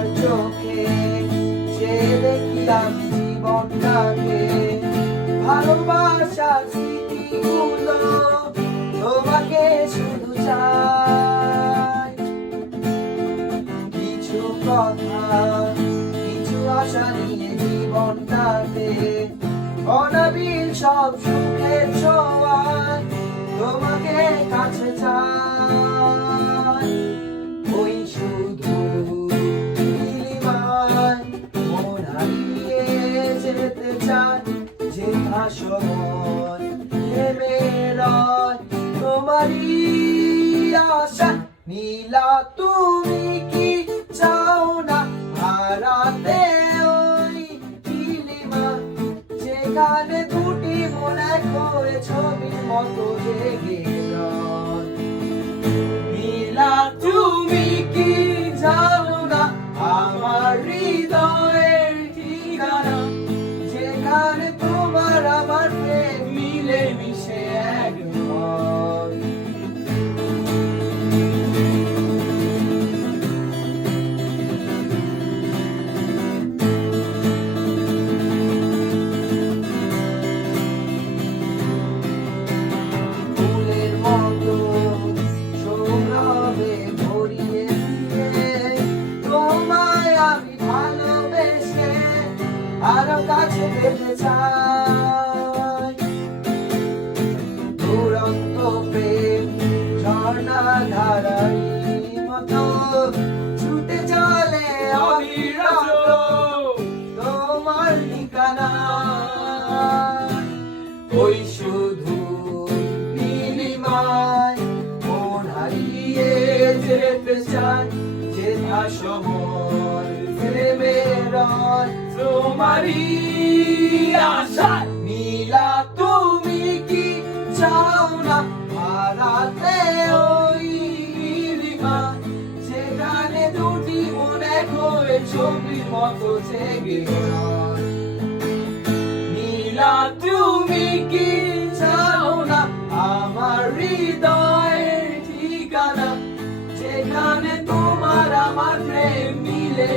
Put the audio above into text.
তোমার চোখে যে দেখি আমি জীবনটাকে, ভালোবাসার স্মৃতিগুলো তোমাকে শুধু চাই। কিছু কথা, কিছু আশা নিয়ে জীবনটাতে, অনাবিল সব সুখের ছোঁয়ায় তোমাকে কাছে চাই। ওই শুধু নীলিমায় মন হারিয়ে যেতে চায়, যে ভাসমান থেমে রয় তোমারই আশা। নীলা তুমি কি চাও না হারাতে ওই নীলিমা, যেখানে দুটি মন এক হয়ে ছবির মতো জেগে রয়। নীলা তুমি কি জানো না আমার হৃদয়ের ঠিকানা, যেখানে তোমার আমার প্রেম মিলে মিশে এক হয়। ফুলের মতো সৌরভে ভরিয়ে দিয়ে তোমায় আমি ভালোবেসে আরো কাছে পেতে চাই। দুরন্ত প্রেম ঝর্ণা ধারাই মতো ছুটে চলে অবিরত তোমার ঠিকানা। ওই শুধু নীলিমায় মন হারিয়ে যেতে চায়, যে ভাসমান থেমে রয় তোমারই আশা। নীলা তুমি কি চাও না হারাতে ওই নীলিমা, যেখানে দুটি মন এক হয়ে ছবির মতো জেগে রয়। নীলা তুমি কি চাও না আমার হৃদয়ের ঠিকানা, যেখানে তোমার আমার প্রেম মিলে